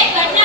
¿Eh?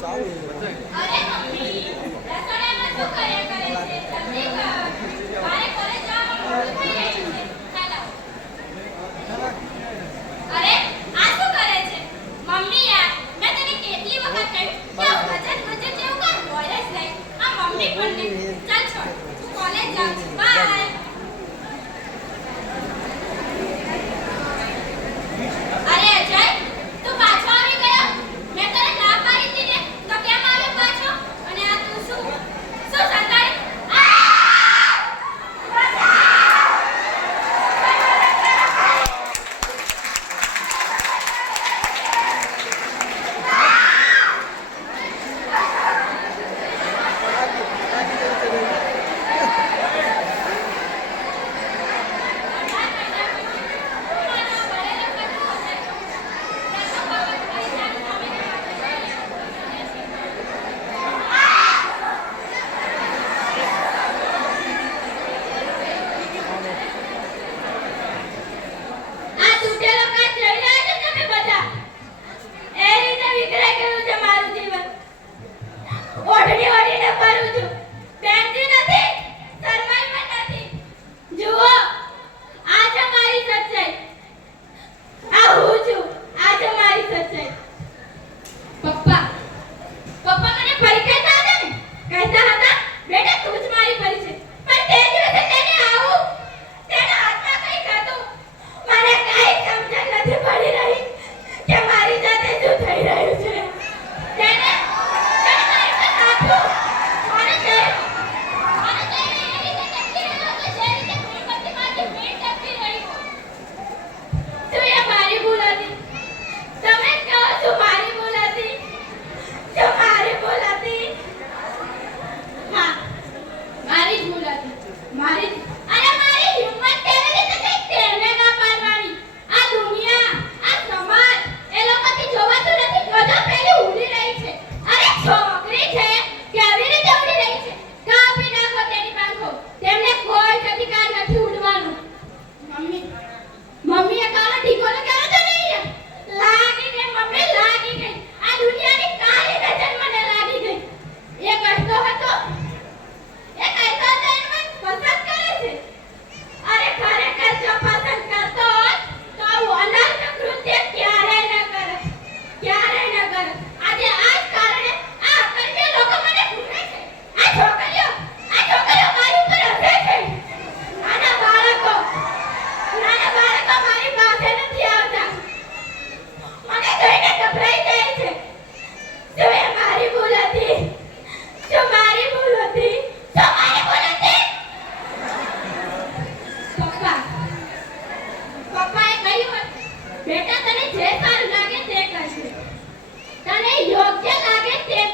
找你们。મારી બેટા તને જે સારું લાગે તે કરજે. તને યોગ્ય લાગે તે